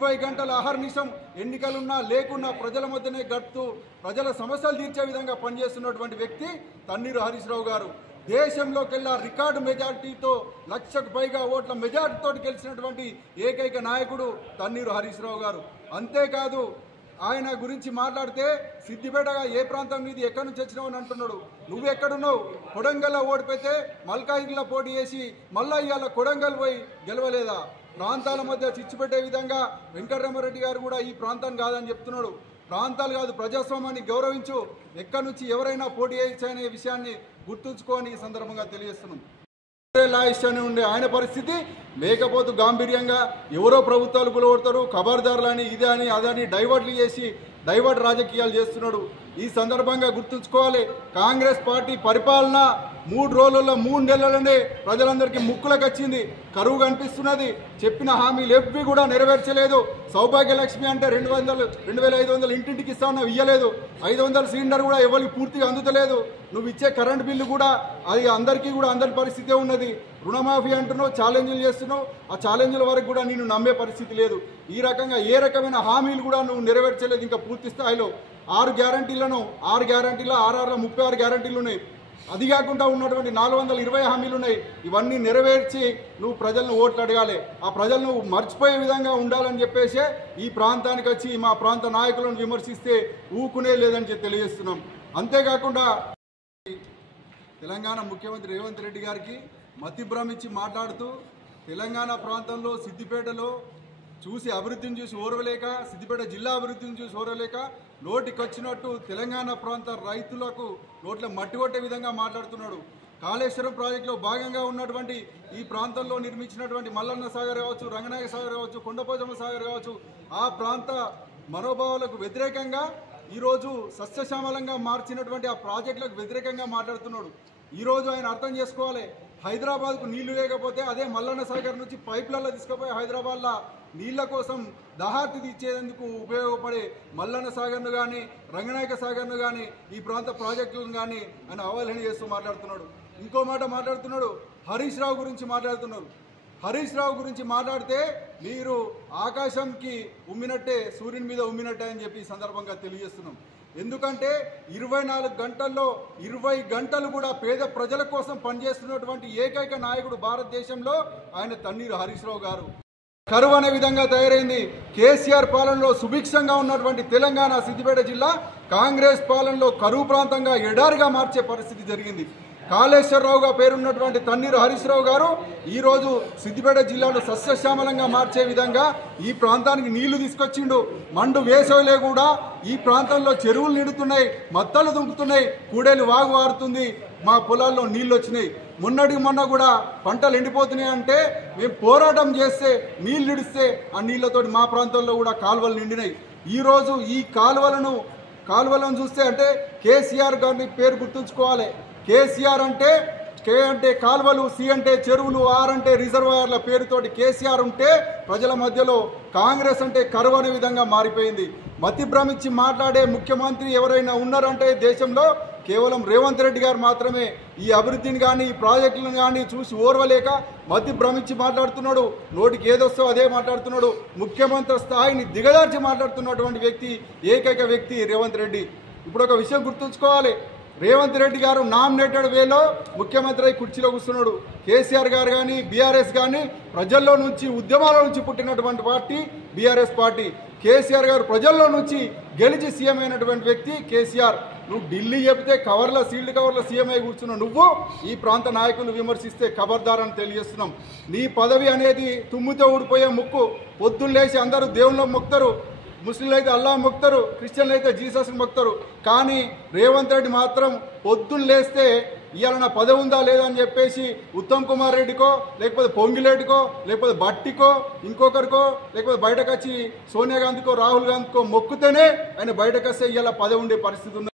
20 గంటల అహర్నిశం ఎన్నికలున్నా లేకున్నా ప్రజల మధ్యనే గడుపుతూ ప్రజల సమస్యలు తీర్చే విధంగా పనిచేస్తున్నటువంటి వ్యక్తి తన్నీరు హరీష్ రావు గారు. దేశంలోకెల్లా రికార్డు మెజార్టీతో 1,00,000కు పైగా ఓట్ల మెజార్టీతో గెలిచినటువంటి ఏకైక నాయకుడు తన్నీరు హరీష్ రావు గారు. అంతేకాదు ఆయన గురించి మాట్లాడితే సిద్దిపేటగా ఏ ప్రాంతం నీది, ఎక్కడి నుంచి వచ్చినావు అని అంటున్నాడు. నువ్వు ఎక్కడున్నావు? కొడంగల్లో ఓడిపోతే మల్కాయిగిరిలో పోటీ చేసి మళ్ళా ఇవాళ కొడంగల్ పోయి గెలవలేదా? ప్రాంతాల మధ్య చిచ్చు పెట్టే విధంగా వెంకటరామారెడ్డి గారు కూడా ఈ ప్రాంతాన్ని కాదని చెప్తున్నాడు. ప్రాంతాలు కాదు, ప్రజాస్వామ్యాన్ని గౌరవించు, ఎక్కడి నుంచి ఎవరైనా పోటీ చేయొచ్చనే విషయాన్ని గుర్తుంచుకోని ఈ సందర్భంగా తెలియజేస్తున్నాం. లాయిష్యాన్ని ఉండే ఆయన పరిస్థితి లేకపోతే గాంభీర్యంగా ఎవరో ప్రభుత్వాలు కూలగొడతారు, ఖబర్దారులని ఇదే అని అదని డైవర్ట్లు చేసి డైవర్ట్ రాజకీయాలు చేస్తున్నాడు. ఈ సందర్భంగా గుర్తుంచుకోవాలి, కాంగ్రెస్ పార్టీ పరిపాలన 3 రోజుల్లో 3 నెలలనే ప్రజలందరికీ ముక్కులకు వచ్చింది. కరువు కనిపిస్తున్నది. చెప్పిన హామీలు ఎవ్వి కూడా నెరవేర్చలేదు. సౌభాగ్యలక్ష్మి అంటే 2,500 ఇంటింటికి ఇస్తామన్నా ఇయ్యలేదు. 500 సిలిండర్ కూడా ఎవరికి పూర్తిగా అందుతలేదు. నువ్వు ఇచ్చే కరెంట్ బిల్లు కూడా అది అందరికీ కూడా అందరి పరిస్థితే ఉన్నది. రుణమాఫీ అంటున్నావు, ఛాలెంజ్లు చేస్తున్నావు. ఆ ఛాలెంజ్ల వరకు కూడా నేను నమ్మే పరిస్థితి లేదు. ఈ రకంగా ఏ రకమైన హామీలు కూడా నువ్వు నెరవేర్చలేదు. ఇంకా పూర్తి స్థాయిలో 6 గ్యారంటీలను 6 గ్యారంటీల 6 36 గ్యారంటీలు ఉన్నాయి. అది కాకుండా ఉన్నటువంటి 420 హామీలు ఉన్నాయి. ఇవన్నీ నెరవేర్చి నువ్వు ప్రజలను ఓట్లు అడగాలి. ఆ ప్రజలను మర్చిపోయే విధంగా ఉండాలని చెప్పేసి ఈ ప్రాంతానికి వచ్చి మా ప్రాంత నాయకులను విమర్శిస్తే ఊకునే లేదని తెలియజేస్తున్నాం. అంతేకాకుండా తెలంగాణ ముఖ్యమంత్రి రేవంత్ రెడ్డి గారికి మతి భ్రమించి మాట్లాడుతూ తెలంగాణ ప్రాంతంలో సిద్దిపేటలో చూసి అభివృద్ధిని చూసి ఓర్వలేక, సిద్దిపేట జిల్లా అభివృద్ధిని చూసి ఓర్వలేక నోటికొచ్చినట్టు తెలంగాణ ప్రాంత రైతులకు నోట్ల మట్టి కొట్టే విధంగా మాట్లాడుతున్నాడు. కాళేశ్వరం ప్రాజెక్టులో భాగంగా ఉన్నటువంటి ఈ ప్రాంతంలో నిర్మించినటువంటి మల్లన్న సాగర్ కావచ్చు, రంగనాయక సాగర్ కావచ్చు, కొండపోచమ్మ సాగర్ కావచ్చు, ఆ ప్రాంత మనోభావాలకు వ్యతిరేకంగా ఈరోజు సస్యశ్యామలంగా మార్చినటువంటి ఆ ప్రాజెక్టులకు వ్యతిరేకంగా మాట్లాడుతున్నాడు. ఈరోజు ఆయన అర్థం చేసుకోవాలి, హైదరాబాద్కు నీళ్లు లేకపోతే అదే మల్లన్న సాగర్ నుంచి పైప్లలో తీసుకుపోయి హైదరాబాద్లో నీళ్ల కోసం దహార్తి తీర్చేందుకు ఉపయోగపడే మల్లన్న సాగర్ను కానీ రంగనాయక సాగర్ను కానీ ఈ ప్రాంత ప్రాజెక్టులను కానీ ఆయన అవహేళన చేస్తూ మాట్లాడుతున్నాడు. ఇంకో మాట మాట్లాడుతున్నాడు, హరీష్ రావు గురించి మాట్లాడుతున్నారు. హరీష్ రావు గురించి మాట్లాడితే మీరు ఆకాశంకి ఉమ్మినట్టే, సూర్యుని మీద ఉమ్మినట్టే అని చెప్పి ఈ సందర్భంగా తెలియజేస్తున్నాం. ఎందుకంటే 24 గంటల్లో 20 గంటలు కూడా పేద ప్రజల కోసం పనిచేస్తున్నటువంటి ఏకైక నాయకుడు భారతదేశంలో ఆయన తన్నీరు హరీష్ రావు గారు. కరువు అనే విధంగా తయారైంది. కేసీఆర్ పాలనలో సుభిక్షంగా ఉన్నటువంటి తెలంగాణ సిద్దిపేట జిల్లా కాంగ్రెస్ పాలనలో కరువు ప్రాంతంగా ఎడారిగా మార్చే పరిస్థితి జరిగింది. కాళేశ్వరరావుగా పేరున్నటువంటి తన్నీరు హరీష్ రావు గారు ఈరోజు సిద్దిపేట జిల్లాను సస్యశ్యామలంగా మార్చే విధంగా ఈ ప్రాంతానికి నీళ్లు తీసుకొచ్చిండు. మండు వేసవిలో కూడా ఈ ప్రాంతంలో చెరువులు నిండుతున్నాయి, మత్తలు దుంకుతున్నాయి, కూడేలు వాగు వారుతుంది, మా పొలాల్లో నీళ్లు వచ్చినాయి. మొన్న కూడా పంటలు ఎండిపోతున్నాయి అంటే మేము పోరాటం చేస్తే నీళ్లు నిడిస్తే ఆ నీళ్లతోటి మా ప్రాంతంలో కూడా కాలువలు నిండినాయి. ఈరోజు ఈ కాలువలను చూస్తే అంటే కేసీఆర్ గారిని పేరు గుర్తుంచుకోవాలి. కేసీఆర్ అంటే కే అంటే కాలువలు, సి అంటే చెరువులు, ఆర్ అంటే రిజర్వాయర్ల పేరుతోటి కేసీఆర్ ఉంటే ప్రజల మధ్యలో కాంగ్రెస్ అంటే కరువు అనే విధంగా మారిపోయింది. మతి భ్రమించి మాట్లాడే ముఖ్యమంత్రి ఎవరైనా ఉన్నారంటే దేశంలో కేవలం రేవంత్ రెడ్డి గారు మాత్రమే. ఈ అభివృద్ధిని కానీ ఈ ప్రాజెక్టులను కానీ చూసి ఓర్వలేక మతి భ్రమించి మాట్లాడుతున్నాడు. నోటికి ఏదొస్తో అదే మాట్లాడుతున్నాడు. ముఖ్యమంత్రి స్థాయిని దిగజార్చి మాట్లాడుతున్నటువంటి వ్యక్తి ఏకైక వ్యక్తి రేవంత్ రెడ్డి. ఇప్పుడు ఒక విషయం గుర్తుంచుకోవాలి, రేవంత్ రెడ్డి గారు నామినేటెడ్ వేలో ముఖ్యమంత్రి అయి కుర్చీలో కూర్చున్నాడు. కేసీఆర్ గారు కానీ బీఆర్ఎస్ కానీ ప్రజల్లో నుంచి ఉద్యమాల నుంచి పుట్టినటువంటి పార్టీ బీఆర్ఎస్ పార్టీ. కేసీఆర్ గారు ప్రజల్లో నుంచి గెలిచి సీఎం అయినటువంటి వ్యక్తి కేసీఆర్. నువ్వు ఢిల్లీ చెప్తే సీల్డ్ కవర్లో సీఎం అయి కూర్చున్నావు. నువ్వు ఈ ప్రాంత నాయకులు విమర్శిస్తే ఖబర్దారని తెలియజేస్తున్నాం. నీ పదవి అనేది తుమ్మితో ఊడిపోయే ముక్కు. పొద్దున్న లేచి అందరూ దేవుళ్ళని మొక్కుతారు, ముస్లింలు అయితే అల్లా మొక్కుతారు, క్రిస్టియన్లు అయితే జీసస్ని మొక్కుతారు. కానీ రేవంత్ రెడ్డి మాత్రం పొద్దున్న లేస్తే ఇవాళ నా పదవి ఉందా లేదా అని చెప్పేసి ఉత్తమ్ కుమార్ రెడ్డికో లేకపోతే పొంగిరెడ్డికో లేకపోతే భట్టికో ఇంకొకరికో లేకపోతే బయటకు వచ్చి సోనియా గాంధీకో రాహుల్ గాంధీకో మొక్కుతేనే ఆయన బయటకు వస్తే ఇవాళ పదవి ఉండే పరిస్థితి ఉంది.